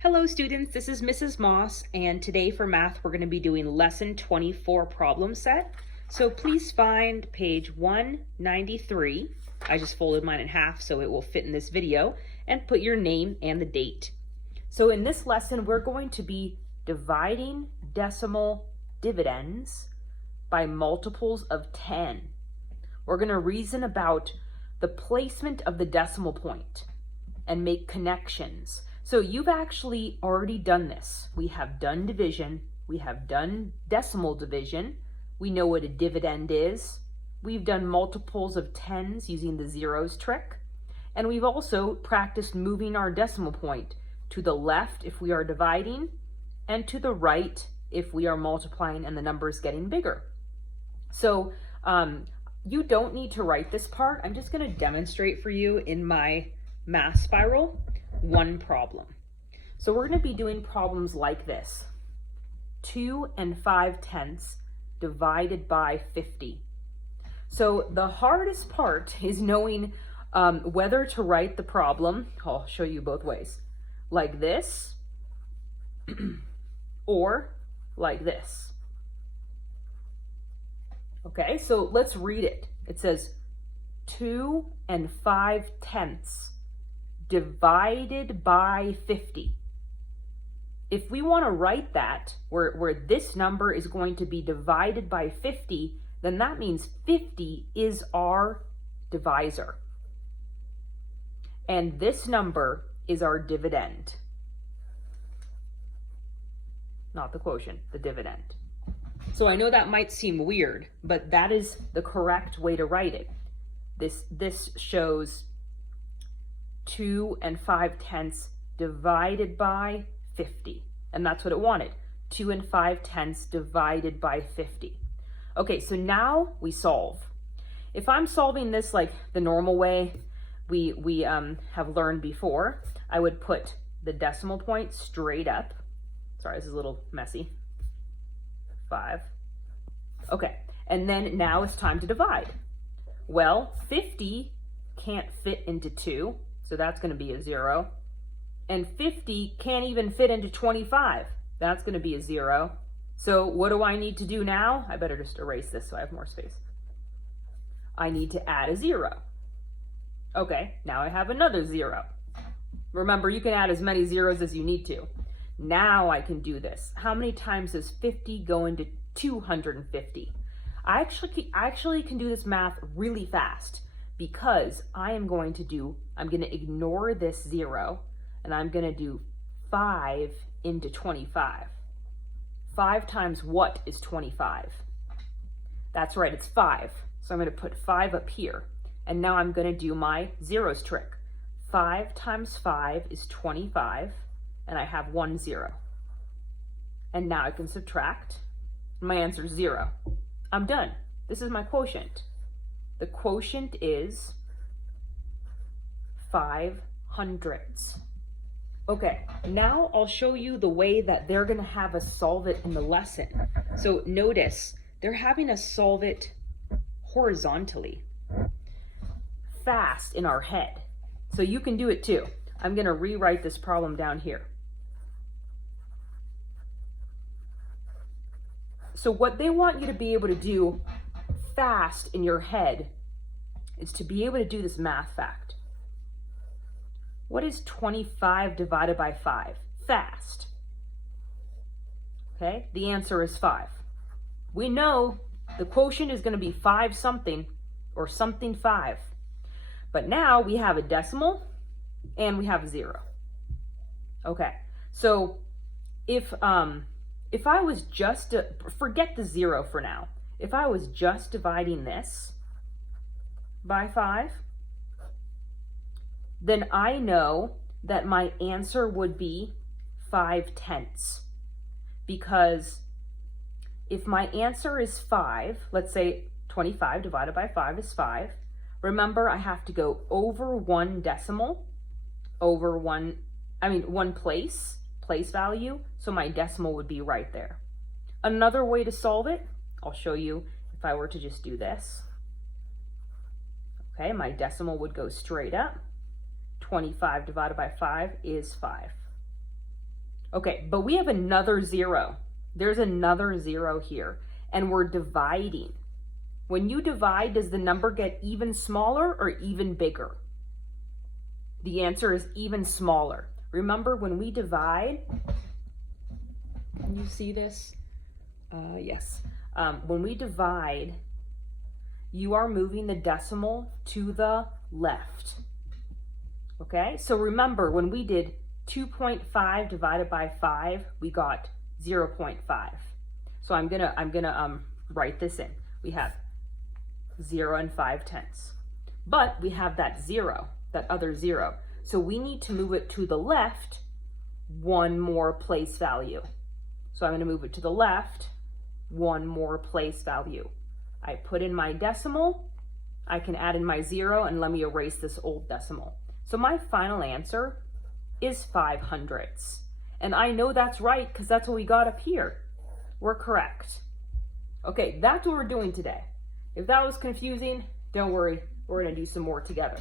Hello students, this is Mrs. Moss, and today for math we're going to be doing lesson 24 problem set. So please find page 193. I just folded mine in half so it will fit in this video, and put your name and the date. So in this lesson we're going to be dividing decimal dividends by multiples of 10. We're going to reason about the placement of the decimal point and make connections. So you've actually already done this. We have done division, we have done decimal division, we know what a dividend is, we've done multiples of tens using the zeros trick, and we've also practiced moving our decimal point to the left if we are dividing, and to the right if we are multiplying and the number is getting bigger. So you don't need to write this part. I'm just going to demonstrate for you in my math spiral one problem. So we're going to be doing problems like this: 2 5/10 divided by 50. So the hardest part is knowing whether to write the problem. I'll show you both ways, like this or like this. Okay, so let's read it. It says 2 5/10 divided by 50. If we want to write that where this number is going to be divided by 50, then that means 50 is our divisor. And this number is our dividend. Not the quotient, the dividend. So I know that might seem weird, but that is the correct way to write it. This shows 2 5/10 divided by 50. And that's what it wanted. 2 5/10 divided by 50. Okay, so now we solve. If I'm solving this like the normal way we have learned before, I would put the decimal point straight up. Sorry, this is a little messy. 5. Okay, and then now it's time to divide. Well, 50 can't fit into 2, so that's going to be a 0. And 50 can't even fit into 25. That's going to be a 0. So what do I need to do now? I better just erase this so I have more space. I need to add a 0. Okay, now I have another 0. Remember, you can add as many zeros as you need to. Now I can do this. How many times does 50 go into 250? I actually can do this math really fast, because I'm going to ignore this 0, and I'm going to do 5 into 25. 5 times what is 25? That's right, it's 5. So I'm going to put 5 up here. And now I'm going to do my zeros trick. 5 times 5 is 25, and I have 1 0. And now I can subtract. My answer is 0. I'm done. This is my quotient. The quotient is 5/100. Okay, now I'll show you the way that they're going to have us solve it in the lesson. So notice, they're having us solve it horizontally, fast in our head. So you can do it too. I'm going to rewrite this problem down here. So what they want you to be able to do fast in your head is to be able to do this math fact. What is 25 divided by 5? Fast. Okay, the answer is 5. We know the quotient is going to be 5 something or something 5. But now we have a decimal and we have a 0. Okay, so if I was just, forget the 0 for now. If I was just dividing this by 5, then I know that my answer would be 5/10. Because if my answer is 5, let's say 25 divided by 5 is 5. Remember, I have to go over one decimal, over one place value, so my decimal would be right there. Another way to solve it, I'll show you if I were to just do this. Okay, my decimal would go straight up. 25 divided by 5 is 5. Okay, but we have another 0. There's another 0 here, and we're dividing. When you divide, does the number get even smaller or even bigger? The answer is even smaller. Remember, when we divide, can you see this? Yes. When we divide, you are moving the decimal to the left. Okay, so remember, when we did 2.5 divided by 5, we got 0.5. So I'm gonna write this in. We have 0 and 5/10. But we have that 0, that other 0. So we need to move it to the left one more place value. So I'm going to move it to the left one more place value. I put in my decimal, I can add in my 0, and let me erase this old decimal. So my final answer is 5/100. And I know that's right because that's what we got up here. We're correct. Okay, that's what we're doing today. If that was confusing, don't worry, we're going to do some more together.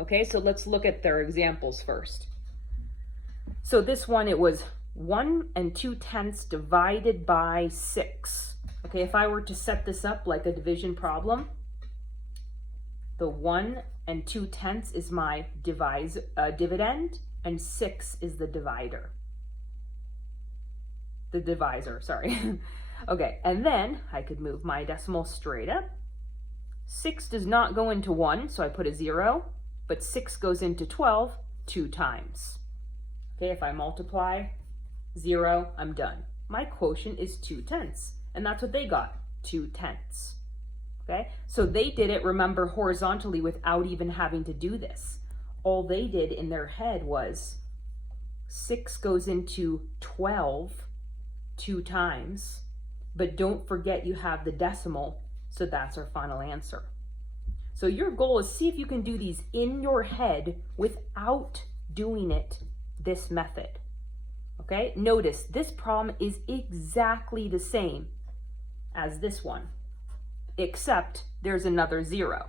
Okay, so let's look at their examples first. So this one, it was 1 2/10 divided by 6. Okay, if I were to set this up like a division problem, the 1 2/10 is my dividend, and 6 is the divisor, sorry. Okay, and then I could move my decimal straight up. 6 does not go into 1, so I put a 0, but 6 goes into 12 2 times. Okay, if I multiply 0, I'm done. My quotient is 2/10, and that's what they got, 2/10. Okay, so they did it, remember, horizontally without even having to do this. All they did in their head was 6 goes into 12 2 times, but don't forget you have the decimal, so that's our final answer. So your goal is see if you can do these in your head without doing it this method. Okay, notice this problem is exactly the same as this one, except there's another 0.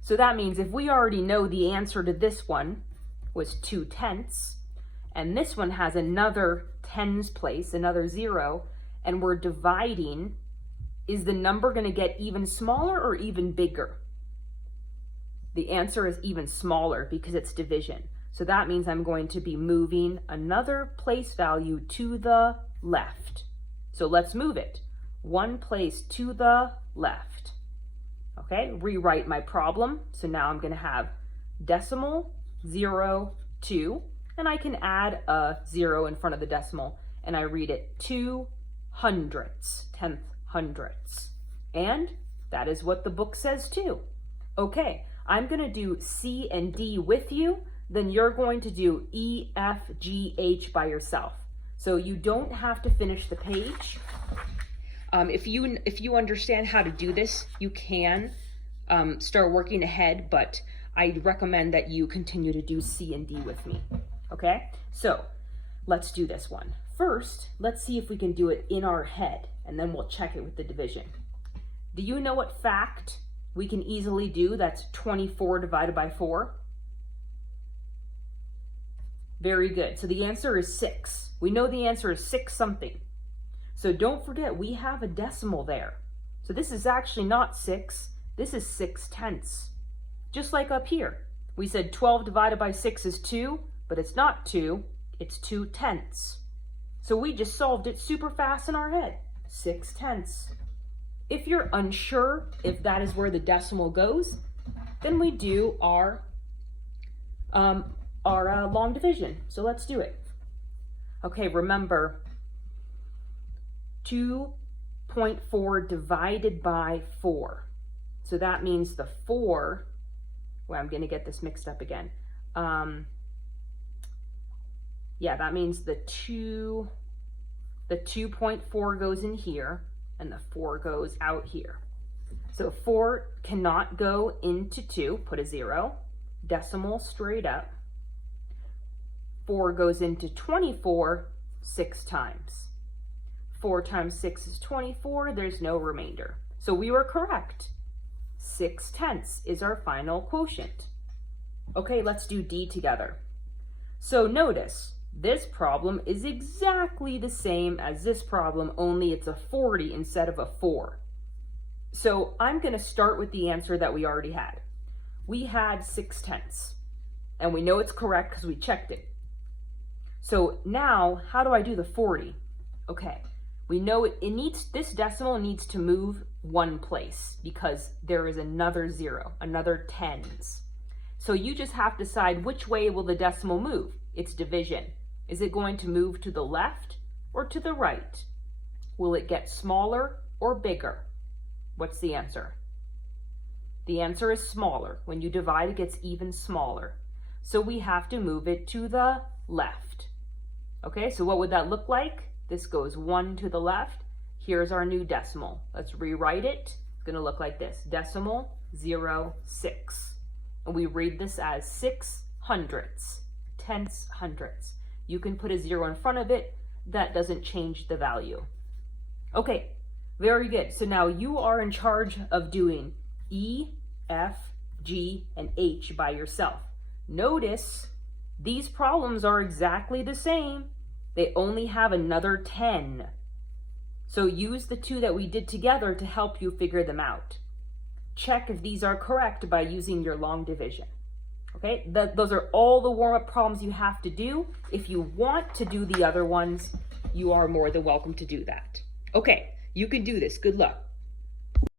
So that means if we already know the answer to this one was 2/10, and this one has another tens place, another 0, and we're dividing, is the number going to get even smaller or even bigger? The answer is even smaller because it's division. So that means I'm going to be moving another place value to the left. So let's move it. One place to the left. Okay, rewrite my problem. So now I'm going to have decimal 0, 2, and I can add a 0 in front of the decimal, and I read it 2/100, 10/100. And that is what the book says too. Okay, I'm going to do C and D with you, then you're going to do E, F, G, H by yourself. So you don't have to finish the page. If you understand how to do this, you can start working ahead, but I recommend that you continue to do C and D with me. Okay, so let's do this one. First, let's see if we can do it in our head, and then we'll check it with the division. Do you know what fact we can easily do that's 24 divided by 4? Very good. So the answer is 6. We know the answer is 6 something. So don't forget, we have a decimal there. So this is actually not 6. This is 6/10. Just like up here. We said 12 divided by 6 is 2, but it's not 2. It's 2/10. So we just solved it super fast in our head. 6/10. If you're unsure if that is where the decimal goes, then we do our long division. So let's do it. Okay, remember 2.4 divided by 4. So that means the 4, well, I'm going to get this mixed up again. Yeah, that means the 2.4 goes in here, and the 4 goes out here. So 4 cannot go into 2, put a 0, decimal straight up. 4 goes into 24 6 times. 4 times 6 is 24, there's no remainder. So we were correct. 6/10 is our final quotient. Okay, let's do D together. So notice, This problem is exactly the same as this problem, only it's a 40 instead of a 4. So I'm going to start with the answer that we already had. We had 6/10, and we know it's correct because we checked it. So now, how do I do the 40? Okay, we know it needs, this decimal needs to move one place because there is another 0, another tens. So you just have to decide which way will the decimal move. It's division. Is it going to move to the left or to the right? Will it get smaller or bigger? What's the answer? The answer is smaller. When you divide, it gets even smaller. So we have to move it to the left. Okay, so what would that look like? This goes 1 to the left. Here's our new decimal. Let's rewrite it. It's going to look like this. Decimal 0.6. And we read this as 6 hundredths, tenths, hundredths. You can put a 0 in front of it. That doesn't change the value. Okay, very good. So now you are in charge of doing E, F, G, and H by yourself. Notice these problems are exactly the same. They only have another 10. So use the two that we did together to help you figure them out. Check if these are correct by using your long division. Okay, those are all the warm-up problems you have to do. If you want to do the other ones, you are more than welcome to do that. Okay, you can do this. Good luck.